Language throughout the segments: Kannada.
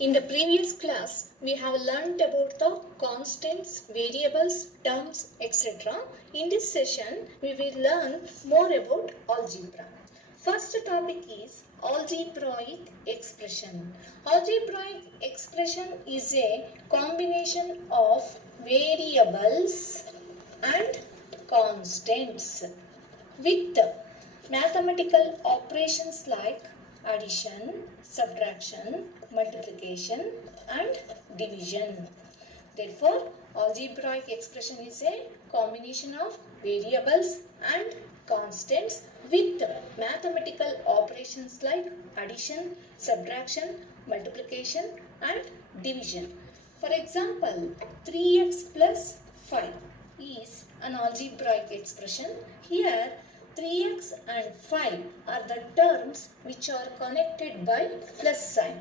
In the previous class, we have learnt about the constants, variables, terms, etc. In this session, we will learn more about algebra. First topic is algebraic expression. Algebraic expression is a combination of variables and constants with mathematical operations like addition, subtraction, multiplication and division. Therefore, algebraic expression is a combination of variables and constants with mathematical operations like addition, subtraction, multiplication and division. For example, 3x plus 5 is an algebraic expression. Here 3x and 5 are the terms which are connected by plus sign.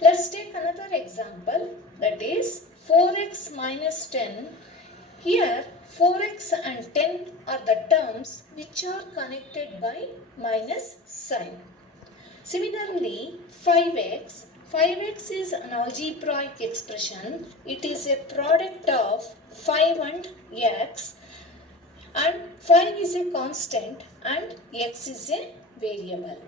Let's take another example, that is 4x minus 10. Here 4x and 10 are the terms which are connected by minus sign. Similarly 5x is an algebraic expression. It is a product of 5 and x, and 5 is a constant and x is a variable.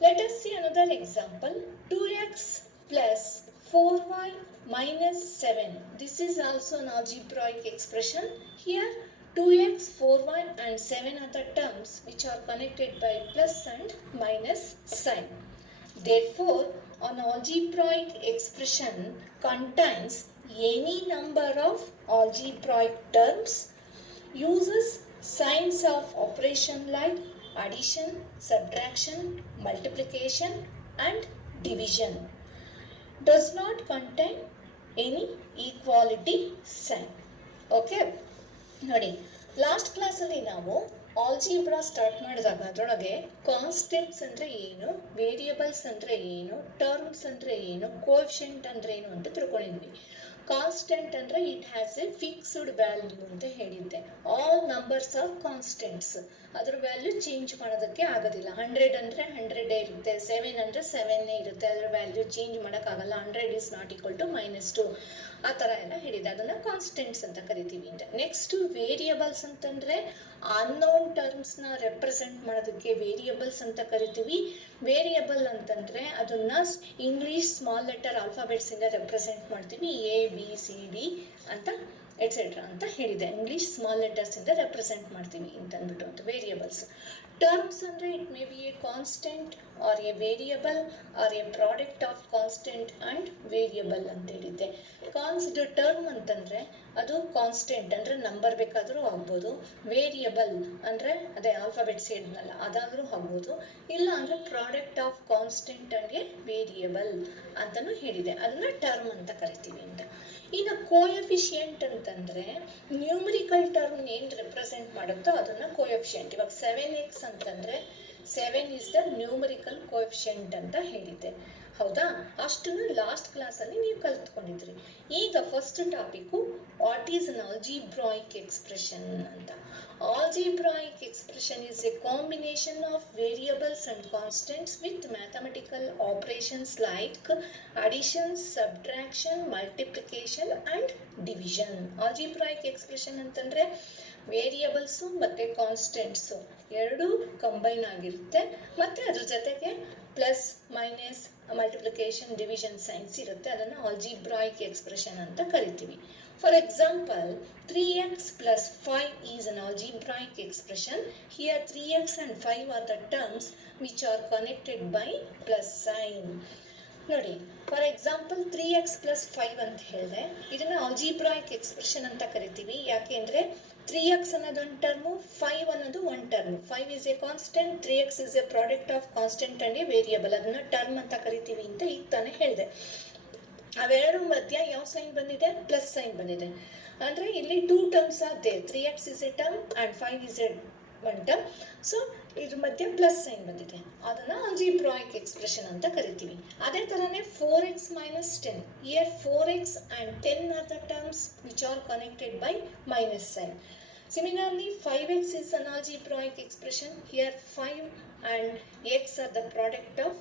Let us see another example. 2x plus 4y minus 7. This is also an algebraic expression. Here 2x, 4y and 7 are the terms which are connected by plus and minus sign. Therefore, an algebraic expression contains any number of algebraic terms, uses signs of operation like addition, subtraction, multiplication and division, does not contain any equality sign. Okay? ನೋಡಿ, ಲಾಸ್ಟ್ ಕ್ಲಾಸಲ್ಲಿ ನಾವು ಆಲ್ಜಿಬ್ರಾ ಸ್ಟಾರ್ಟ್ ಮಾಡಿದಾಗ ಅದರೊಳಗೆ ಕಾನ್ಸ್ಟೆಂಟ್ಸ್ ಅಂದರೆ ಏನು, ವೇರಿಯಬಲ್ಸ್ ಅಂದರೆ ಏನು, ಟರ್ಮ್ಸ್ ಅಂದರೆ ಏನು, ಕೋಎಫಿಷಿಯಂಟ್ ಅಂದರೆ ಏನು ಅಂತ ತಿಳ್ಕೊಂಡಿದ್ವಿ. ಕಾನ್ಸ್ಟೆಂಟ್ ಅಂದರೆ it has A fixed value ಅಂತ ಹೇಳಿದ್ದೆ. ಆಲ್ ನಂಬರ್ಸ್ ಆರ್ ಕಾನ್ಸ್ಟೆಂಟ್ಸ್, ಅದ್ರ ವ್ಯಾಲ್ಯೂ ಚೇಂಜ್ ಮಾಡೋದಕ್ಕೆ ಆಗೋದಿಲ್ಲ. 100 ಅಂದರೆ 100 ಇರುತ್ತೆ, 7 ಅಂದರೆ 7 ಇರುತ್ತೆ, ಅದರ ವ್ಯಾಲ್ಯೂ ಚೇಂಜ್ ಮಾಡೋಕ್ಕಾಗಲ್ಲ. 100 ಈಸ್ ನಾಟ್ ಈಕ್ವಲ್ ಟು -2 ಆ ಥರ ಎಲ್ಲ ಹೇಳಿದೆ. ಅದನ್ನು ಕಾನ್ಸ್ಟೆಂಟ್ಸ್ ಅಂತ ಕರಿತೀವಿ ಅಂತ. ನೆಕ್ಸ್ಟು ವೇರಿಯಬಲ್ಸ್ ಅಂತಂದರೆ ಅನ್ನೋನ್ ಟರ್ಮ್ಸ್ನ ರೆಪ್ರೆಸೆಂಟ್ ಮಾಡೋದಕ್ಕೆ ವೇರಿಯಬಲ್ಸ್ ಅಂತ ಕರಿತೀವಿ. ವೇರಿಯಬಲ್ ಅಂತಂದರೆ ಅದನ್ನು ಇಂಗ್ಲೀಷ್ ಸ್ಮಾಲ್ ಲೆಟರ್ ಆಲ್ಫಾಬೆಟ್ಸಿಂದ ರೆಪ್ರೆಸೆಂಟ್ ಮಾಡ್ತೀವಿ. ABCD ಅಂತ ಎಟ್ಸೆಟ್ರಾ ಅಂತ ಹೇಳಿದೆ. ಇಂಗ್ಲೀಷ್ ಸ್ಮಾಲ್ ಲೆಟರ್ಸಿಂದ ರೆಪ್ರೆಸೆಂಟ್ ಮಾಡ್ತೀವಿ ಅಂತಂದ್ಬಿಟ್ಟು ಅಂತ ವೇರಿಯಬಲ್ಸ್. ಟರ್ಮ್ಸ್ ಅಂದರೆ it may be a constant or a variable or a product of constant and variable ಅಂತ ಹೇಳಿದ್ದೆ. ಟರ್ಮ್ ಅಂತಂದರೆ ಅದು ಕಾನ್ಸ್ಟೆಂಟ್ ಅಂದರೆ ನಂಬರ್ ಬೇಕಾದರೂ ಆಗ್ಬೋದು, ವೇರಿಯಬಲ್ ಅಂದರೆ ಅದೇ ಆಲ್ಫಾಬೆಟ್ಸ್ ಹೇಳಿದ್ನಲ್ಲ ಅದಾದರೂ ಆಗ್ಬೋದು, ಇಲ್ಲ ಅಂದರೆ product of constant and A variable ಅಂತಲೂ ಹೇಳಿದೆ. ಅದನ್ನು ಟರ್ಮ್ ಅಂತ ಕರಿತೀವಿ ಅಂತ. ಇನ್ನು ಕೋಎಫಿಷಿಯಂಟ್ ಅಂತಂದರೆ ನ್ಯೂಮರಿಕಲ್ ಟರ್ಮ್ ಏನು ರೆಪ್ರೆಸೆಂಟ್ ಮಾಡುತ್ತೋ ಅದನ್ನು ಕೋಎಫಿಷಿಯಂಟ್. ಇವಾಗ 7x ಅಂತಂದರೆ 7 ಇಸ್ ದ ನ್ಯೂಮರಿಕಲ್ ಕೋಎಫಿಷಿಯಂಟ್ ಅಂತ ಹೇಳಿದ್ದೆ. ಹೌದಾ? ಅಷ್ಟನ್ನು ಲಾಸ್ಟ್ ಕ್ಲಾಸಲ್ಲಿ ನೀವು ಕಲ್ತ್ಕೊಂಡಿದ್ರಿ. ಈಗ first topic what is an algebraic expression ಅಂತ. Algebraic expression is a combination of variables and constants with mathematical operations like addition, subtraction, multiplication and division. Algebraic expression ಅಂತಂದರೆ ವೇರಿಯಬಲ್ಸು ಮತ್ತು ಕಾನ್ಸ್ಟೆಂಟ್ಸು ಎರಡೂ ಕಂಬೈನ್ ಆಗಿರುತ್ತೆ, ಮತ್ತು ಅದ್ರ ಜೊತೆಗೆ plus minus multiplication division science ಇರುತ್ತೆ. ಅದನ್ನು ಆಲ್ಜಿಬ್ರಾಯಿಕ್ ಎಕ್ಸ್ಪ್ರೆಷನ್ ಅಂತ ಕರಿತೀವಿ. For example, 3x plus 5 is an algebraic expression. Here 3x and 5 are the terms which are connected by plus sign. ನೋಡಿ, ಫಾರ್ ಎಕ್ಸಾಂಪಲ್ 3x ಪ್ಲಸ್ 5 ಅಂತ ಹೇಳಿದೆ. ಇದನ್ನು ಆಲ್ಜಿಬ್ರಾಯಿಕ್ ಎಕ್ಸ್ಪ್ರೆಷನ್ ಅಂತ ಕರಿತೀವಿ. ಯಾಕೆಂದರೆ 3x ಅನ್ನೋದು ಒಂದು ಟರ್ಮು, 5 ಅನ್ನೋದು ಒಂದು term. 5 is A constant, 3x is A product of constant and A variable. ಅದನ್ನು ಟರ್ಮ್ ಅಂತ ಕರಿತೀವಿ ಅಂತ ಈಗ ತಾನೇ ಹೇಳಿದೆ. ಅವೆರಡು ಮಧ್ಯ ಯಾವ ಸೈನ್ ಬಂದಿದೆ? ಪ್ಲಸ್ ಸೈನ್ ಬಂದಿದೆ. ಅಂದರೆ ಇಲ್ಲಿ 2 terms are there. 3x is a term and 5 is a one term. So ಇದ್ರ ಮಧ್ಯೆ ಪ್ಲಸ್ ಸೈನ್ ಬಂದಿದೆ. ಅದನ್ನು ಆಲ್ಜಿಬ್ರಾಯಿಕ್ ಎಕ್ಸ್ಪ್ರೆಷನ್ ಅಂತ ಕರಿತೀವಿ. ಅದೇ ಥರನೇ 4x minus 10. Here 4x and 10 are the terms which are connected by minus sign. Similarly, 5x is an algebraic expression. Here 5 and x are the product of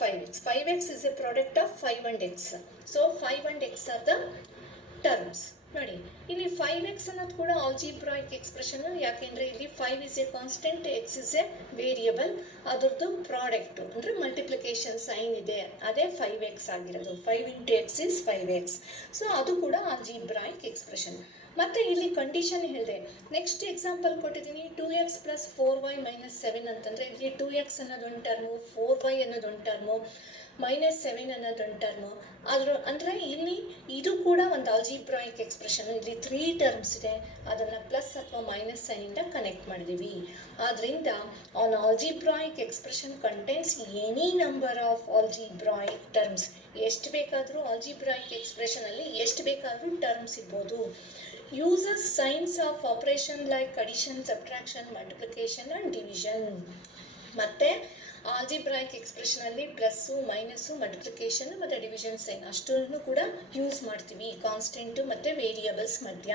5x. 5x is a product of 5 and x. So 5 and x are the terms. ನೋಡಿ ಇಲ್ಲಿ 5x ಅನ್ನೋದು ಕೂಡ ಆಲ್ಜಿಬ್ರಾಯಿಕ್ ಎಕ್ಸ್ಪ್ರೆಷನ್. ಯಾಕೆಂದರೆ ಇಲ್ಲಿ 5 is A constant, X is A variable, ಅದರದ್ದು ಪ್ರಾಡಕ್ಟು ಅಂದರೆ ಮಲ್ಟಿಪ್ಲಿಕೇಶನ್ ಸೈನ್ ಇದೆ, ಅದೇ 5x ಆಗಿರೋದು. 5 into X is 5x. So ಅದು ಕೂಡ ಆಲ್ಜಿಬ್ರಾಯಿಕ್ ಎಕ್ಸ್ಪ್ರೆಷನ್. ಮತ್ತು ಇಲ್ಲಿ ಕಂಡೀಷನ್ ಹೇಳಿದೆ. ನೆಕ್ಸ್ಟ್ ಎಕ್ಸಾಂಪಲ್ ಕೊಟ್ಟಿದ್ದೀನಿ, 2x ಪ್ಲಸ್ 4y ಮೈನಸ್ 7 ಅಂತಂದರೆ ಇಲ್ಲಿ 2x ಅನ್ನೋದು ಒಂದು ಟರ್ಮು, 4y ಅನ್ನೋದು ಒಂದು ಟರ್ಮು, -7 ಅನ್ನೋದು ಒಂದು ಟರ್ಮು. ಅಂದರೆ ಇಲ್ಲಿ ಇದು ಕೂಡ ಒಂದು ಆಲ್ಜಿಬ್ರಾಯಿಕ್ ಎಕ್ಸ್ಪ್ರೆಷನ್. ಇಲ್ಲಿ 3 ಟರ್ಮ್ಸ್ ಇದೆ, ಅದನ್ನು ಪ್ಲಸ್ ಅಥವಾ ಮೈನಸ್ ಸೈನಿಂದ ಕನೆಕ್ಟ್ ಮಾಡಿದ್ದೀವಿ. ಆದ್ದರಿಂದ on algebraic expression contains any number of algebraic terms. ಎಷ್ಟು ಬೇಕಾದರೂ ಆಲ್ಜಿಬ್ರಾಯಿಕ್ ಎಕ್ಸ್ಪ್ರೆಷನಲ್ಲಿ ಎಷ್ಟು ಬೇಕಾದರೂ ಟರ್ಮ್ಸ್ ಇರ್ಬೋದು. uses signs of operation like addition, subtraction, multiplication and division. ಮತ್ತೆ ಆಲ್ಜಿಬ್ರಾಯಿಕ್ ಎಕ್ಸ್ಪ್ರೆಷನಲ್ಲಿ ಪ್ಲಸ್ಸು, ಮೈನಸ್ಸು, ಮಲ್ಟಿಪ್ಲಿಕೇಶನ್ ಮತ್ತು ಡಿವಿಷನ್ ಸೈನ್ ಅಷ್ಟನ್ನು ಕೂಡ ಯೂಸ್ ಮಾಡ್ತೀವಿ ಕಾನ್ಸ್ಟೆಂಟು ಮತ್ತು ವೇರಿಯಬಲ್ಸ್ ಮಧ್ಯ.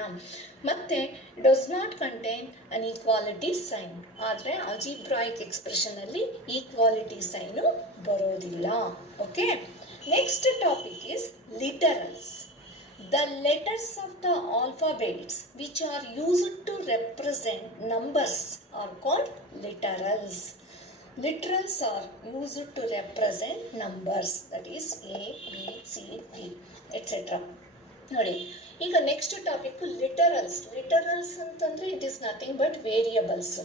ಮತ್ತು does not contain an equality sign. ಆದರೆ ಆಲ್ಜಿಬ್ರಾಯಿಕ್ ಎಕ್ಸ್ಪ್ರೆಷನಲ್ಲಿ ಈಕ್ವಾಲಿಟಿ ಸೈನು ಬರೋದಿಲ್ಲ. Okay, next topic is literals. The letters of the alphabets which are used to represent numbers are called literals. Literals are used to represent numbers, that is A, B, C, D, etc. ನೋಡಿ, ಈಗ ನೆಕ್ಸ್ಟ್ ಟಾಪಿಕ್ ಲಿಟರಲ್ಸ್. ಲಿಟರಲ್ಸ್ ಅಂತಂದರೆ it is nothing but variables.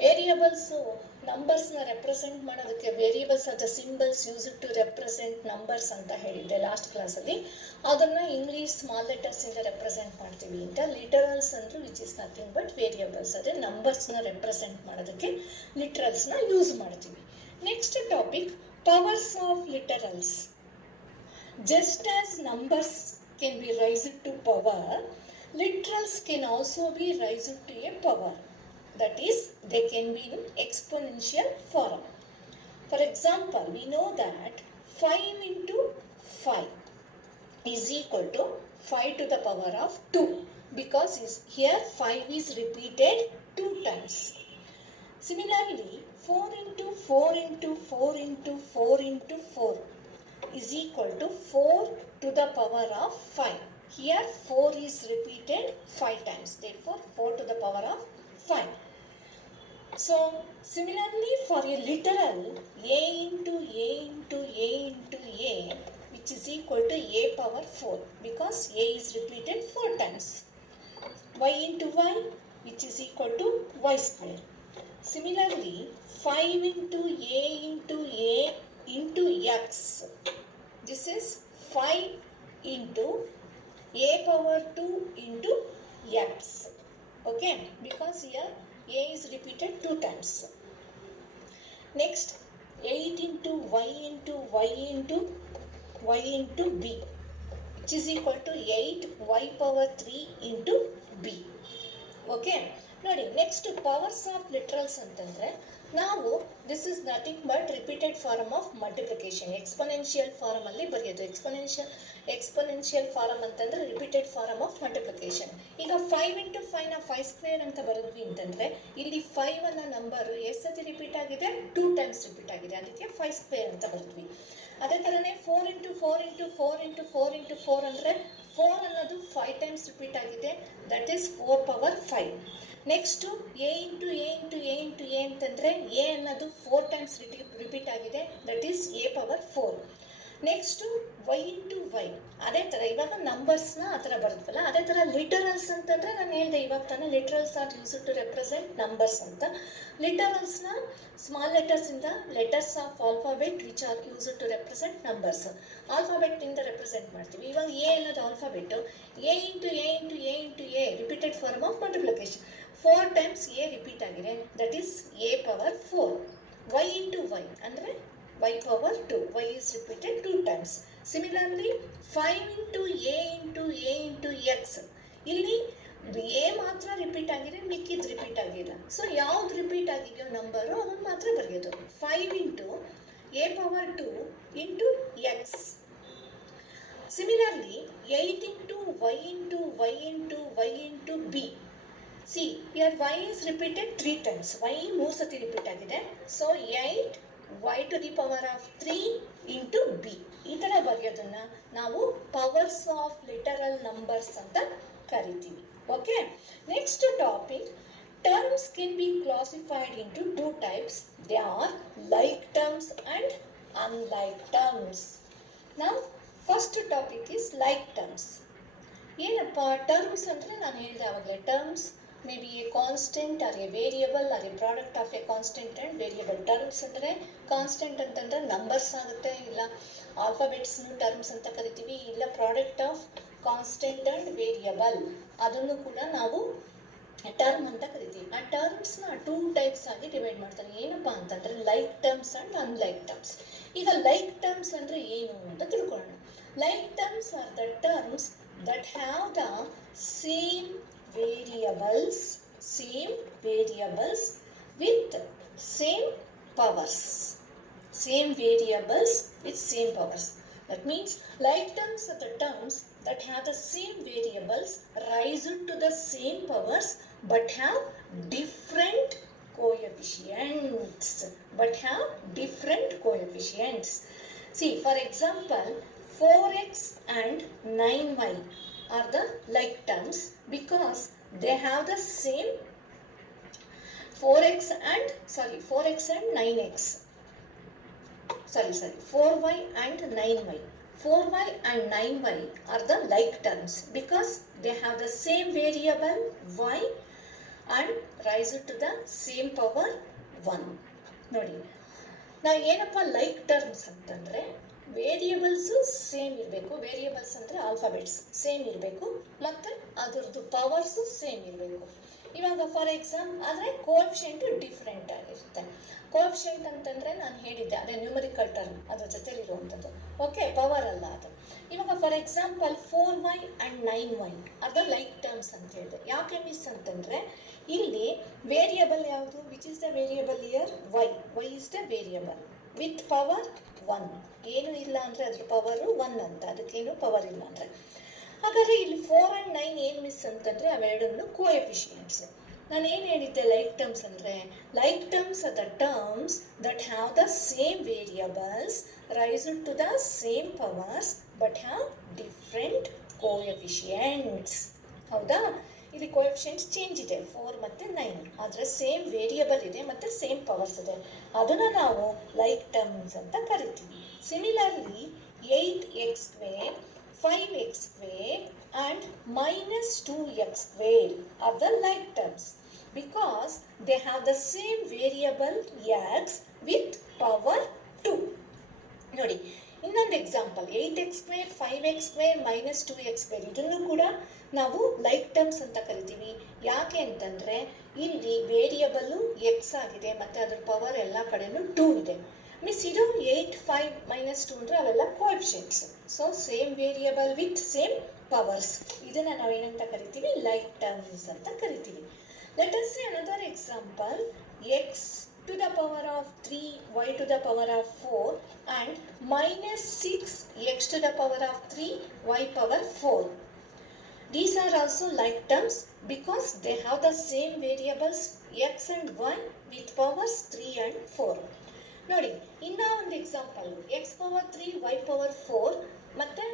Variables ನಂಬರ್ಸ್ನ ರೆಪ್ರೆಸೆಂಟ್ ಮಾಡೋದಕ್ಕೆ variables are the symbols use to represent numbers ಅಂತ ಹೇಳಿದ್ದೆ ಲಾಸ್ಟ್ ಕ್ಲಾಸಲ್ಲಿ. ಅದನ್ನು ಇಂಗ್ಲೀಷ್ ಸ್ಮಾಲ್ ಲೆಟರ್ಸಿಂದ ರೆಪ್ರೆಸೆಂಟ್ ಮಾಡ್ತೀವಿ ಅಂತ. ಲಿಟರಲ್ಸ್ ಅಂದರೆ which is nothing but variables, ಅಂದರೆ ನಂಬರ್ಸ್ನ ರೆಪ್ರೆಸೆಂಟ್ ಮಾಡೋದಕ್ಕೆ ಲಿಟರಲ್ಸ್ನ ಯೂಸ್ ಮಾಡ್ತೀವಿ. Next topic powers of ಲಿಟರಲ್ಸ್. Just as numbers can be raised to power, literals can also be raised to a power. That is, they can be in exponential form. For example, we know that 5 into 5 is equal to 5 to the power of 2, because here 5 is repeated 2 times. Similarly, 4 into 4 into 4 into 4 into 4 is equal to 4 to the power of 5. Here 4 is repeated 5 times. Therefore 4 to the power of 5. So similarly for a literal, a into a into a into a, which is equal to a power 4, because a is repeated 4 times. Y into y, which is equal to y square. Similarly 5 into a into a into x. This is 5 into a power 2 into x. Okay, because here a is repeated 2 times. Next, 8 into y into y into y into b, which is equal to 8 y power 3 into b. Okay, ನೋಡಿ, ನೆಕ್ಸ್ಟ್ ಪವರ್ಸ್ ಆಫ್ ಲಿಟ್ರಲ್ಸ್ ಅಂತಂದರೆ ನಾವು this is nothing but repeated form of multiplication. Exponential ಫಾರಮಲ್ಲಿ ಬರೆಯೋದು. ಎಕ್ಸ್ಪೊನೆನ್ಷಿಯಲ್ ಫಾರಮ್ ಅಂತಂದರೆ ರಿಪೀಟೆಡ್ ಫಾರಮ್ ಆಫ್ ಮಲ್ಟಿಪ್ಲಿಕೇಶನ್. ಈಗ 5 ಇಂಟು 5ನ 5 ಸ್ಕ್ವೇರ್ ಅಂತ ಬರೆದ್ವಿ ಅಂತಂದರೆ ಇಲ್ಲಿ 5 ಅನ್ನೋ ನಂಬರು ಎಷ್ಟು ಸತಿ ರಿಪೀಟ್ ಆಗಿದೆ? 2 ಟೈಮ್ಸ್ ರಿಪೀಟ್ ಆಗಿದೆ, ಅದಕ್ಕೆ 5 ಸ್ಕ್ವೇರ್ ಅಂತ ಬರೆದ್ವಿ. ಅದೇ ಥರನೇ 4 ಇಂಟು 4 ಇಂಟು 4 ಇಂಟು 4 ಇಂಟು 4 ಅಂದರೆ 4 ಅನ್ನೋದು 5 ಟೈಮ್ಸ್ ರಿಪೀಟ್ ಆಗಿದೆ, that is 4 power 5. Next a into a into a into a ಅಂತಂದರೆ ಎ ಅನ್ನೋದು 4 ಟೈಮ್ಸ್ ರಿಪೀಟ್ ಆಗಿದೆ, that is a power 4. Next y into y, ಅದೇ ಥರ ಇವಾಗ ನಂಬರ್ಸ್ನ ಆ ಥರ ಬರುತ್ತಲ್ಲ, ಅದೇ ಥರ ಲಿಟರಲ್ಸ್ ಅಂತಂದರೆ ನಾನು ಹೇಳಿದೆ ಇವಾಗ ತಾನೇ, literals are use to represent numbers ಅಂತ. ಲಿಟರಲ್ಸ್ನ ಸ್ಮಾಲ್ ಲೆಟರ್ಸಿಂದ letters of alphabet which are use to represent numbers, ಆಲ್ಫಾಬೆಟ್ಟಿಂದ ರೆಪ್ರೆಸೆಂಟ್ ಮಾಡ್ತೀವಿ. ಇವಾಗ ಎ ಅನ್ನೋದು alphabet, a into a into a into a repeated form of multiplication. 4 times a repeat ಆಗಿದೆ, that is a power 4. Y into y ಅಂದರೆ y power 2, y is repeated 2 times. Similarly 5 into a into a into x, ಇಲ್ಲಿ a ಮಾತ್ರ ರಿಪೀಟ್ ಆಗಿದೆ, ಮಿಕ್ಕಿದ್ದು ರಿಪೀಟ್ ಆಗಿಲ್ಲ. ಸೊ ಯಾವ್ದು ರಿಪೀಟ್ ಆಗಿದೆಯೋ ನಂಬರು ಅದನ್ನು ಮಾತ್ರ ಬರೆಯೋದು. 5 into a power 2 into x. Similarly 8 into y into y into y into b. See here y is repeated 3 times, y 3 ಸತಿ ರಿಪೀಟ್ ಆಗಿದೆ. So 8 y to the power of 3 ಥರ ಬರೆಯೋದನ್ನ ನಾವು ಪವರ್ಸ್ ಆಫ್ ಲಿಟರಲ್ ನಂಬರ್ಸ್ ಅಂತ ಕರಿತೀವಿ. Okay, next topic, terms can be classified into two types. They are like terms and unlike terms. Now first topic is like terms. ಏನಪ್ಪ ಟರ್ಮ್ಸ್ ಅಂದರೆ ನಾನು ಹೇಳಿದೆ ಆವಾಗಲೇ, terms may be a constant or a variable or a product of a constant and variable. Terms ಅಂದರೆ ಕಾನ್ಸ್ಟೆಂಟ್ ಅಂತಂದರೆ ನಂಬರ್ಸ್ ಆಗುತ್ತೆ, ಇಲ್ಲ ಆಲ್ಫಾಬೆಟ್ಸ್ನು ಟರ್ಮ್ಸ್ ಅಂತ ಕರಿತೀವಿ, ಇಲ್ಲ product of constant and variable ಅದನ್ನು ಕೂಡ ನಾವು ಟರ್ಮ್ ಅಂತ ಕರಿತೀವಿ. ಆ ಟರ್ಮ್ಸ್ನ ಟೂ ಟೈಪ್ಸ್ ಆಗಿ ಡಿವೈಡ್ ಮಾಡ್ತಾರೆ. ಏನಪ್ಪ ಅಂತಂದರೆ like terms and unlike terms. ಈಗ ಲೈಕ್ ಟರ್ಮ್ಸ್ ಅಂದರೆ ಏನು ಅಂತ ತಿಳ್ಕೊಳ್ಳೋಣ. Like terms are the terms that have the same variables with same powers. Same variables with same powers. That means like terms are the terms that have the same variables raised to the same powers but have different coefficients. See, for example, 4x and 9y are the like terms because they have the same 4x and 9x. 4y and 9y. 4y and 9y are the like terms because they have the same variable y and raised to the same power 1. ನೋಡಿ, ನಾವು ಏನಪ್ಪ ಲೈಕ್ ಟರ್ಮ್ಸ್ ಅಂತಂದರೆ ವೇರಿಯಬಲ್ಸು ಸೇಮ್ ಇರಬೇಕು. ವೇರಿಯಬಲ್ಸ್ ಅಂದರೆ ಆಲ್ಫಾಬೆಟ್ಸ್ ಸೇಮ್ ಇರಬೇಕು ಮತ್ತು ಅದರದ್ದು ಪವರ್ಸು ಸೇಮ್ ಇರಬೇಕು. ಇವಾಗ ಫಾರ್ ಎಕ್ಸಾಂಪಲ್ ಆದರೆ ಕೋಎಫಿಷಿಯೆಂಟು ಡಿಫ್ರೆಂಟ್ ಆಗಿರುತ್ತೆ. ಕೋಎಫಿಷಿಯೆಂಟ್ ಅಂತಂದರೆ ನಾನು ಹೇಳಿದ್ದೆ ಅದೇ ನ್ಯೂಮರಿಕಲ್ ಟರ್ಮ್ ಅದ್ರ ಜೊತೆಲಿರುವಂಥದ್ದು. ಓಕೆ, ಪವರ್ ಅಲ್ಲ ಅದು. ಇವಾಗ for example 4y and 9y ಅದು ಲೈಕ್ ಟರ್ಮ್ಸ್ ಅಂತ ಹೇಳಿದೆ. ಯಾಕೆ ಮಿಸ್ ಅಂತಂದರೆ ಇಲ್ಲಿ ವೇರಿಯಬಲ್ ಯಾವುದು? Which is the variable year? y is the variable with power 1. ಏನು ಇಲ್ಲ ಅಂದರೆ ಅದ್ರ ಪವರು 1 ಅಂತ, ಅದಕ್ಕೇನು ಪವರ್ ಇಲ್ಲ ಅಂದರೆ. ಹಾಗಾದರೆ ಇಲ್ಲಿ 4 ಆ್ಯಂಡ್ 9 ಏನು ಮಿಸ್ ಅಂತಂದರೆ ಅವೆರಡನ್ನು ಕೋಎಫಿಷಿಯೆಂಟ್ಸ್. ನಾನು ಏನು ಹೇಳಿದ್ದೆ ಲೈಕ್ ಟರ್ಮ್ಸ್ ಅಂದರೆ? Like terms are the terms that have the same variables raised to the same powers but have different coefficients. ಹೌದಾ? ಇಲ್ಲಿ ಕೋಎಫಿಷಿಯೆಂಟ್ಸ್ ಚೇಂಜ್ ಇದೆ, 4 ಮತ್ತು 9, ಆದರೆ ಸೇಮ್ ವೇರಿಯಬಲ್ ಇದೆ ಮತ್ತು ಸೇಮ್ ಪವರ್ಸ್ ಇದೆ. ಅದನ್ನು ನಾವು ಲೈಕ್ ಟರ್ಮ್ಸ್ ಅಂತ ಕರಿತೀವಿ. Similarly 8x² 5x² and -2x² are the like terms because they have the same variable x with power 2. ನೋಡಿ, ಇನ್ನೊಂದು ಎಕ್ಸಾಂಪಲ್ 8x² 5x² -2x² ಇದನ್ನು ಕೂಡ ನಾವು ಲೈಕ್ ಟರ್ಮ್ಸ್ ಅಂತ ಕರಿತೀವಿ. ಯಾಕೆ ಅಂತಂದರೆ ಇಲ್ಲಿ ವೇರಿಯಬಲ್ಲು ಎಕ್ಸ್ ಆಗಿದೆ ಮತ್ತು ಅದ್ರ ಪವರ್ ಎಲ್ಲ ಕಡೆಯೂ 2 ಇದೆ. ಮಿಸ್ ಇದು 8 5 -2 ಅಂದರೆ ಅವೆಲ್ಲ coefficients. So same variable with same powers, ಇದನ್ನು ನಾವೇನಂತ ಕರಿತೀವಿ? ಲೈಕ್ ಟರ್ಮ್ಸ್ ಅಂತ ಕರಿತೀವಿ. Let us say another example, x to the power of 3 y to the power of 4 and -6 x to the power of 3 y power 4. These are also like terms because they have the same variables x and y with powers 3 and 4. ನೋಡಿ, ಇನ್ನೂ ಒಂದು example, x power 3 y power 4 ಮತ್ತು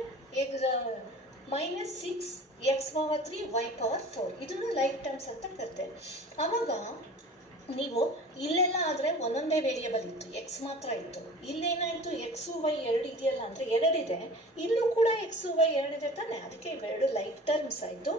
-6 x ಪವರ್ 3 y ಪವರ್ 4 ಇದನ್ನು ಲೈಕ್ ಟರ್ಮ್ಸ್ ಅಂತ ಕರಿತೇವೆ. ಆವಾಗ ನೀವು ಇಲ್ಲೆಲ್ಲ ಆದರೆ ಒಂದೊಂದೇ ವೇರಿಯಬಲ್ ಇತ್ತು, ಎಕ್ಸ್ ಮಾತ್ರ ಇತ್ತು. ಇಲ್ಲೇನಾಯಿತು, ಎಕ್ಸು ವೈ 2 ಇದೆಯಲ್ಲ ಅಂದರೆ 2 ಇದೆ, ಇಲ್ಲೂ ಕೂಡ ಎಕ್ಸು ವೈ 2 ಇದೆ ತಾನೆ, ಅದಕ್ಕೆ ಇವೆರಡು ಲೈಕ್ ಟರ್ಮ್ಸ್ ಆಯಿತು.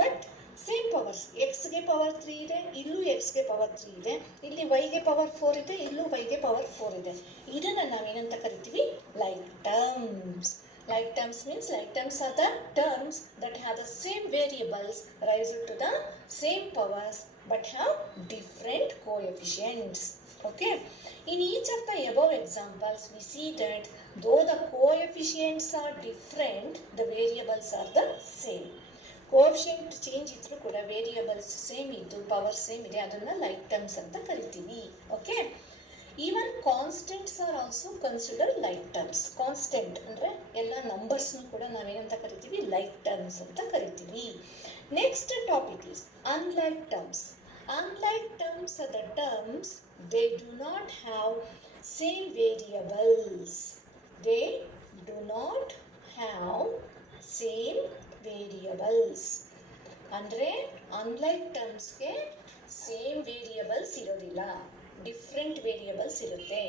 ಬಟ್ ಸೇಮ್ ಪವರ್ಸ್, ಎಕ್ಸ್ಗೆ ಪವರ್ 3 ಇದೆ, ಇಲ್ಲೂ ಎಕ್ಸ್ಗೆ ಪವರ್ 3 ಇದೆ, ಇಲ್ಲಿ ವೈಗೆ ಪವರ್ 4 ಇದೆ, ಇಲ್ಲೂ ವೈಗೆ ಪವರ್ 4 ಇದೆ. ಇದನ್ನು ನಾವೇನಂತ ಕರಿತೀವಿ? Like terms. Like terms means like terms are the terms that have the same variables raised to the same powers but have different coefficients. Okay. In each of the above examples, we see that though the coefficients are different, the variables are the same. Coefficient change idru kuda variables same iddu power same ide, adanna like terms anta kariತೀವಿ. Okay. Even constants are also considered like terms. Constant ಅಂದರೆ ಎಲ್ಲ ನಂಬರ್ಸ್ನು ಕೂಡ ನಾವೇನಂತ ಕರಿತೀವಿ? ಲೈಕ್ ಟರ್ಮ್ಸ್ ಅಂತ ಕರಿತೀವಿ. Next topic is unlike terms. Unlike terms are the terms they do not have same variables. They do not ಅಂದರೆ ಅನ್ಲೈಕ್ ಟರ್ಮ್ಸ್ಗೆ ಸೇಮ್ ವೇರಿಯಬಲ್ಸ್ ಇರೋದಿಲ್ಲ, ಡಿಫ್ರೆಂಟ್ ವೇರಿಯಬಲ್ಸ್ ಇರುತ್ತೆ.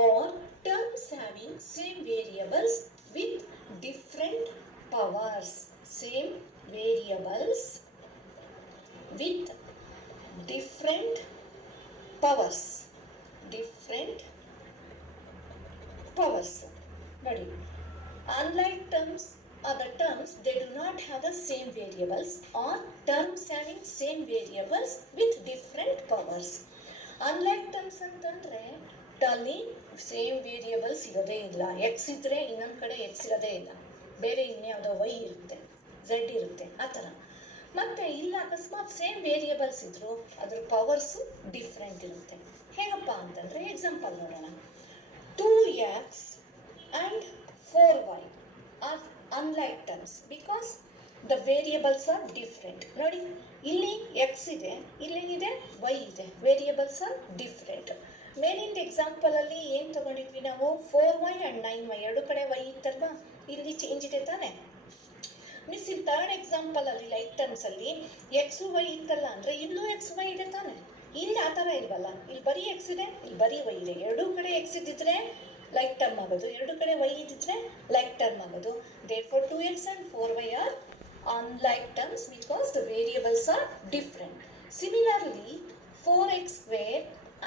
Or terms having same variables with different powers. Same variables with different powers. Different powers ನೋಡಿ. Unlike terms are the terms they do not have the same variables, or terms having same variables with different powers. Unlike terms ಅಂತಂದ್ರೆ ಅಲ್ಲಿ ಸೇಮ್ ವೇರಿಯಬಲ್ಸ್ ಇರೋದೇ ಇಲ್ಲ. ಎಕ್ಸ್ ಇದ್ರೆ ಇನ್ನೊಂದು ಕಡೆ ಎಕ್ಸ್ ಇರೋದೇ ಇಲ್ಲ, ಬೇರೆ ಇನ್ಯಾವುದೋ ವೈ ಇರುತ್ತೆ, ಝೆಡ್ ಇರುತ್ತೆ, ಆ ಥರ. ಮತ್ತು ಇಲ್ಲ ಅಕಸ್ಮಾತ್ ಸೇಮ್ ವೇರಿಯಬಲ್ಸ್ ಇದ್ರು ಅದ್ರ ಪವರ್ಸು ಡಿಫ್ರೆಂಟ್ ಇರುತ್ತೆ. ಹೇಗಪ್ಪ ಅಂತಂದರೆ ಎಕ್ಸಾಂಪಲ್ ನೋಡೋಣ. 2x and 4y are unlike terms because the variables are different. ನೋಡಿ, ಇಲ್ಲಿ x ಇದೆ, ಇಲ್ಲೇನಿದೆ y ಇದೆ, ವೇರಿಯಬಲ್ಸ್ ಆರ್ ಡಿಫ್ರೆಂಟ್. ಮೇಲಿಂದ ಎಕ್ಸಾಂಪಲಲ್ಲಿ ಏನು ತಗೊಂಡಿದ್ವಿ ನಾವು? 4y ಆ್ಯಂಡ್ 9y ಎರಡು ಕಡೆ y ಇತ್ತಲ್ವಾ, ಇಲ್ಲಿ ಚೇಂಜ್ ಇದೆ ತಾನೆ. ಮಿಸ್ ಇಲ್ಲಿ ಥರ್ಡ್ ಎಕ್ಸಾಂಪಲಲ್ಲಿ ಲೈಕ್ ಟರ್ಮ್ಸಲ್ಲಿ ಎಕ್ಸು ವೈ ಇತ್ತಲ್ಲ ಅಂದರೆ ಇಲ್ಲೂ ಎಕ್ಸ್ ವೈ ಇದೆ ತಾನೆ. ಇಲ್ಲಿ ಆ ಥರ ಇಲ್ವಲ್ಲ, ಇಲ್ಲಿ ಬರೀ ಎಕ್ಸ್ ಇದೆ, ಇಲ್ಲಿ ಬರೀ ವೈ ಇದೆ. ಎರಡೂ ಕಡೆ ಎಕ್ಸ್ ಇದ್ದಿದ್ರೆ ಲೈಕ್ ಟರ್ಮ್ ಆಗೋದು, ಎರಡು ಕಡೆ ವೈ ಇದ್ದಿದ್ರೆ ಲೈಕ್ ಟರ್ಮ್ ಆಗೋದು. Therefore 2x and 4y are unlike terms because the variables are different. Similarly 4x square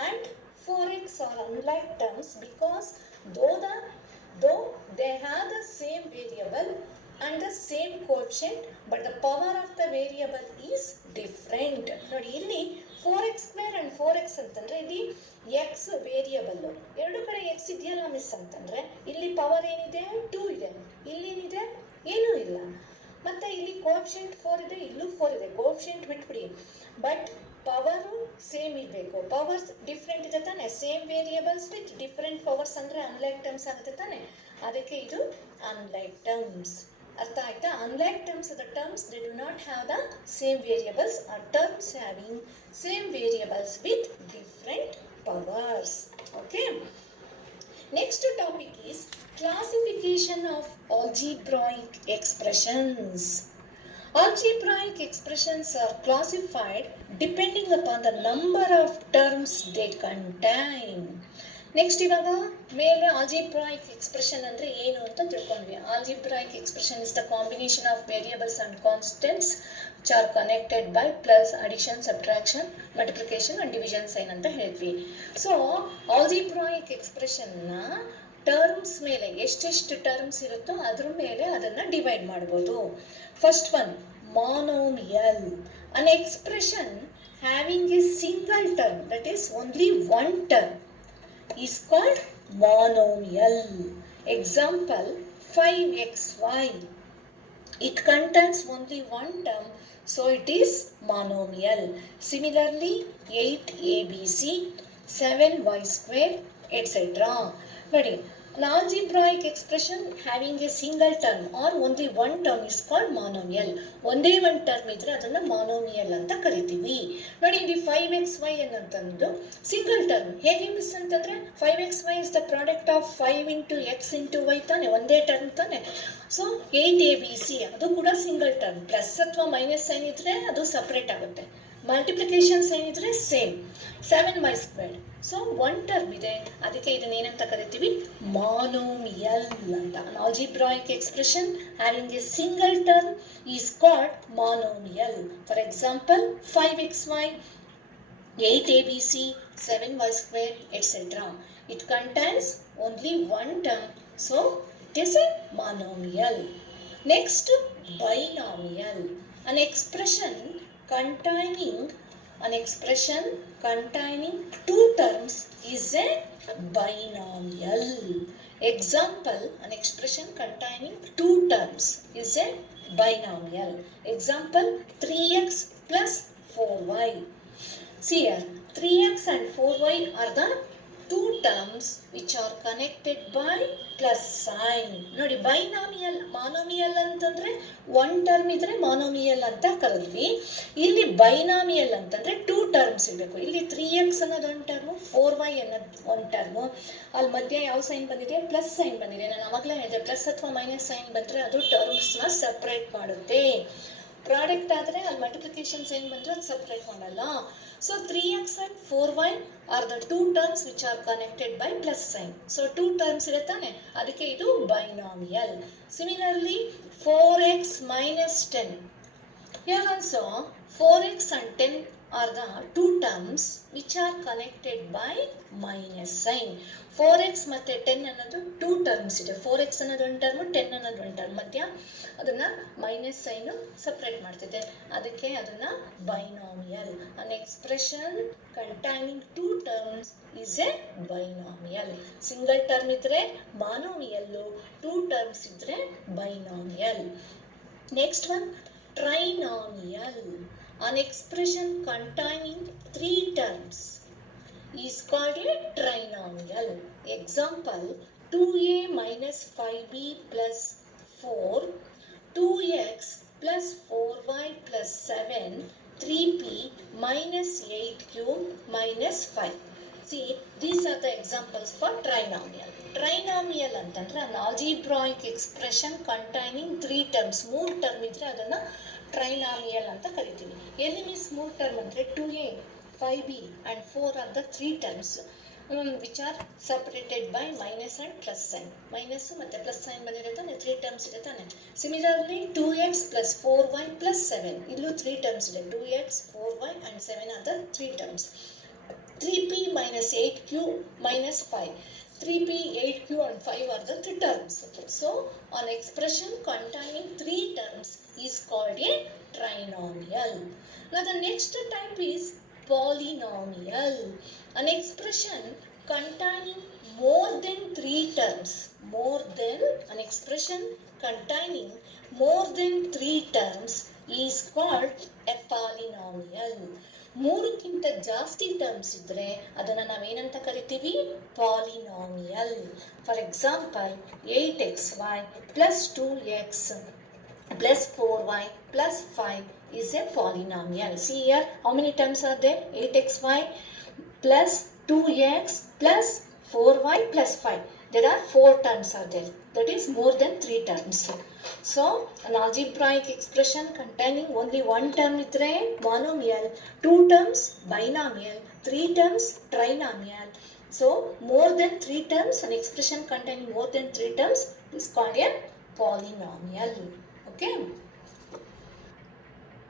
and 4x are unlike terms because though they have the same variable and the same coefficient but the power of the variable is different. ನೋಡಿ, ಇಲ್ಲಿ 4x square and 4x ಅಂತಂದರೆ ಇಲ್ಲಿ ಎಕ್ಸ್ ವೇರಿಯಬಲ್ಲು, ಎರಡು ಕಡೆ ಎಕ್ಸ್ ಇದೆಯಲ್ಲ ಮಿಸ್ ಅಂತಂದರೆ ಇಲ್ಲಿ ಪವರ್ ಏನಿದೆ? 2 ಇದೆ, ಇಲ್ಲೇನಿದೆ? ಏನೂ ಇಲ್ಲ. ಮತ್ತು ಇಲ್ಲಿ ಕೋಎಫಿಷಿಯಂಟ್ 4 ಇದೆ, ಇಲ್ಲೂ 4 ಇದೆ. ಕೋಎಫಿಷಿಯಂಟ್ ಬಿಟ್ಬಿಡಿ, ಬಟ್ ಪವರು ಸೇಮ್ ಇರಬೇಕು. ಪವರ್ಸ್ ಡಿಫ್ರೆಂಟ್ ಇದೆ ತಾನೆ. Same variables with different powers ಅಂದರೆ ಅನ್ಲೈಕ್ ಟರ್ಮ್ಸ್ ಆಗುತ್ತೆ ತಾನೆ. ಅದಕ್ಕೆ ಇದು ಅನ್ಲೈಕ್ ಟರ್ಮ್ಸ್. ಅರ್ಥ ಆಯ್ತಾ? Unlike terms are the terms they do not have the same variables, or terms having same variables with different powers. Okay. Next topic is classification of algebraic expressions. Algebraic expressions are classified depending upon the number of terms they contain. Next ಇವಾಗ ಮೇಲೆ ಆಲ್ಜಿಬ್ರಾಯಿಕ್ ಎಕ್ಸ್ಪ್ರೆಷನ್ ಅಂದರೆ ಏನು ಅಂತ ತಿಳ್ಕೊಂಡ್ವಿ. Algebraic expression is the combination of variables and constants which are connected by plus, addition, subtraction, multiplication and division sign ಅಂತ ಹೇಳ್ತೀವಿ. ಸೊ ಆಲ್ಜಿಬ್ರಾಯಿಕ್ ಎಕ್ಸ್ಪ್ರೆಷನ್ನ ಟರ್ಮ್ಸ್ ಮೇಲೆ ಎಷ್ಟೆಷ್ಟು ಟರ್ಮ್ಸ್ ಇರುತ್ತೋ ಅದ್ರ ಮೇಲೆ ಅದನ್ನು ಡಿವೈಡ್ ಮಾಡ್ಬೋದು. First one, monomial. An expression having a single term, that is only one term, is called monomial. Example 5xy. It contains only one term, so it is monomial. Similarly 8abc, 7y square, etc. ನೋಡಿ, an algebraic expression having a single term or only one term is called monomial. ಒಂದೇ ಒಂದು ಟರ್ಮ್ ಇದ್ರೆ ಅದನ್ನ monomial ಅಂತ ಕರಿತೀವಿ. ನೋಡಿ, ಇಲ್ಲಿ 5xy ಅನ್ನೋದು ಸಿಂಗಲ್ ಟರ್ಮ್. ಹೇಗೆ ಮಿಸ್ ಅಂತಂದ್ರೆ 5xy is the product of 5 into x into y ತಾನೆ, ಒಂದೇ ಟರ್ಮ್ ತಾನೆ. ಸೊ 8abc ಅದು ಕೂಡ ಸಿಂಗಲ್ ಟರ್ಮ್. ಪ್ಲಸ್ ಅಥವಾ ಮೈನಸ್ ಸೈನ್ ಇದ್ರೆ ಅದು ಸಪ್ರೇಟ್ ಆಗುತ್ತೆ, ಮಲ್ಟಿಪ್ಲಿಕೇಶನ್ ಸೈನ್ ಇದ್ರೆ same. 7y squared, so one term ಇದೆ, ಅದಕ್ಕೆ ಇದನ್ನ ಏನಂತ ಕರಿತೀವಿ? monomial ಅಂತ. An algebraic expression having a single term is called monomial. For example 5xy, 8abc, 7y square, etc. It contains only one term, so it is a monomial. Next, binomial. An expression containing two terms is a binomial. Example, an expression containing two terms is a binomial. Example 3x plus 4y. See here, 3x and 4y are the two terms which are connected by plus sign. ನೋಡಿ, ಬೈನಾಮಿಯಲ್, ಮಾನೋಮಿಯಲ್ ಅಂತಂದ್ರೆ ಒನ್ ಟರ್ಮ್ ಇದ್ರೆ ಮಾನೋಮಿಯಲ್ ಅಂತ ಕರೆದ್ವಿ. ಇಲ್ಲಿ ಬೈನಾಮಿಯಲ್ ಅಂತಂದ್ರೆ ಟೂ ಟರ್ಮ್ಸ್ ಇರಬೇಕು. ಇಲ್ಲಿ 3x ಅನ್ನೋದು ಒಂದು ಟರ್ಮು, 4y ಅನ್ನೋದು ಒಂದು ಟರ್ಮು. ಅಲ್ಲಿ ಮಧ್ಯೆ ಯಾವ ಸೈನ್ ಬಂದಿದೆ? ಪ್ಲಸ್ ಸೈನ್ ಬಂದಿದೆ. ನಾನು ಅವಾಗಲೇ ಹೇಳಿದೆ, ಪ್ಲಸ್ ಅಥವಾ ಮೈನಸ್ ಸೈನ್ ಬಂದರೆ ಅದು ಟರ್ಮ್ಸ್ನ ಸಪ್ರೇಟ್ ಮಾಡುತ್ತೆ. ಪ್ರಾಡಕ್ಟ್ ಆದರೆ ಅಲ್ಲಿ ಮಲ್ಟಿಪ್ಲಿಕೇಶನ್ ಸೈನ್ ಬಂದರೆ ಅದು ಸಪ್ರೇಟ್ ಮಾಡಲ್ಲ. So 3x and 4y are the two terms which are connected by plus sign. So two terms ಇರುತ್ತಾನೆ, ಅದಕ್ಕೆ ಇದು binomial. Similarly 4x minus 10. Here also 4x and 10 are the two terms which are connected by minus sign. 4x ಮತ್ತೆ 10 ಅನ್ನೋದು ಟೂ ಟರ್ಮ್ಸ್ ಇದೆ. 4x ಅನ್ನೋದು ಒಂದು ಟರ್ಮ್, 10 ಅನ್ನೋದು ಒಂದು ಟರ್ಮ್, ಮಧ್ಯ ಅದನ್ನ ಮೈನಸ್ ಸೈನು ಸಪ್ರೇಟ್ ಮಾಡ್ತಿದೆ, ಅದಕ್ಕೆ ಅದನ್ನ binomial. An expression containing two terms is A binomial. Single term ಇದ್ರೆ ಮಾನೋಮಿಯಲ್ಲು, ಟೂ ಟರ್ಮ್ಸ್ ಇದ್ರೆ binomial. Next one trinomial. An expression containing three terms is called a trinomial. Example, 2a minus 5b plus 4, 2x plus 4y plus 7, 3p minus 8q minus 5. See, these are the examples for trinomial. Trinomial ಅಂತಂದ್ರೆ an algebraic expression containing three terms. ಮೂರು ಟರ್ಮ್ ಇದ್ರೆ ಅದನ್ನ ಟ್ರೈನಾಮಿಯಲ್ ಅಂತ ಕರಿತೀವಿ. ಎಲ್ಲಿ ಮೀನ್ಸ್ ಮೂರು ಟರ್ಮ್ ಅಂದರೆ 2a, 5b and 4 are the three terms which are separated by minus and plus sign. Minus ಮತ್ತೆ ಪ್ಲಸ್ ಸೈನ್ ಬಂದಿರುತ್ತಾನೆ, ತ್ರೀ ಟರ್ಮ್ಸ್ ಇರುತ್ತಾನೆ. Similarly 2x plus 4y plus 7, ಇಲ್ಲೂ ತ್ರೀ ಟರ್ಮ್ಸ್ ಇದೆ. 2x, 4y and 7 are the three terms. 3p minus 8q minus 5. 3p, 8q and 5 are the three terms. So, an expression containing three terms is called a trinomial. Now, the next type is polynomial. An expression containing more than three terms. An expression containing more than three terms is called a polynomial. ಮೂರಕ್ಕಿಂತ ಜಾಸ್ತಿ ಟರ್ಮ್ಸ್ ಇದ್ರೆ ಅದನ್ನು ನಾವೇನಂತ ಕರಿತೀವಿ? Polynomial. For example 8xy plus 2x plus 4y plus 5 is a polynomial. See here, how many terms are there? 8xy plus 2x plus 4y plus 5. There are 4 terms are there. That is more than 3 terms. So, an algebraic expression containing only one term idre monomial, 2 terms binomial, 3 terms trinomial. So, more than 3 terms, an expression containing more than 3 terms is called a polynomial. Okay.